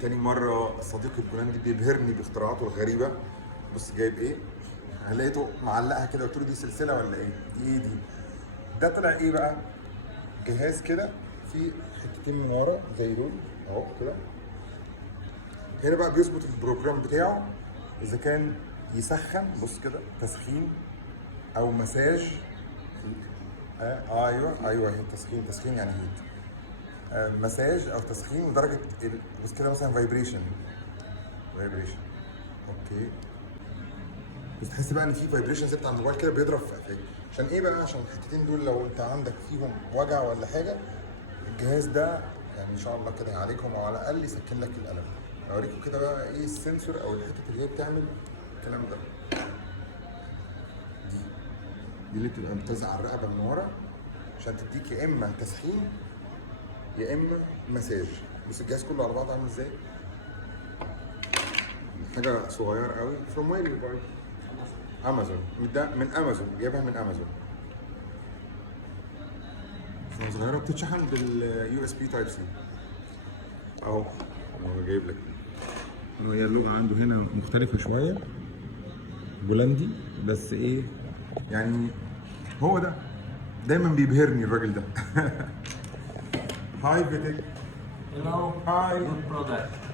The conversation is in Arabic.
تاني مرة صديقي البولندي بيبهرني باختراعاته الغريبة. بص جايب ايه؟ لقيته معلقها كده، قلت له دي سلسلة ولا ايه؟ دي ايه دي؟ ده طلع ايه بقى؟ جهاز كده فيه حتتين من ورا زي دول اهو كده. هنا بقى بيظبط البروجرام بتاعه اذا كان يسخن، بص كده تسخين او مساج. ايوه هي تسخين يعني هيت. مساج او تسخين ودرجه بس كده مثلا فايبريشن. اوكي. بس تحس بقى ان في فايبريشن زي بتاع الموبايل كده بيضرب في عشان ايه بقى؟ عشان الحتتين دول لو انت عندك فيهم وجع ولا حاجه، الجهاز ده يعني ان شاء الله كده يعالجهم او على الاقل يسكن لك الالم. اوريكم كده بقى ايه السنسور او الحته اللي هي بتعمل الكلام ده. دي اللي بتبقى متزعه على الرقبه من ورا عشان تديك يا اما تسخين يا اما مساج. بس الجهاز كله على بعضه عامل ازاي؟ حاجه صغيره قوي. فروم وين يو باي؟ امازون. ده من امازون، جايبها من امازون. صغيره بتتشحن باليو اس بي تايب سي. اهو هو جايب لك. هي اللغه عنده هنا مختلفه شويه، بولندي، بس ايه يعني هو ده دايما بيبهرني الراجل ده. هاي فيتك. Hello. هاي. Good product.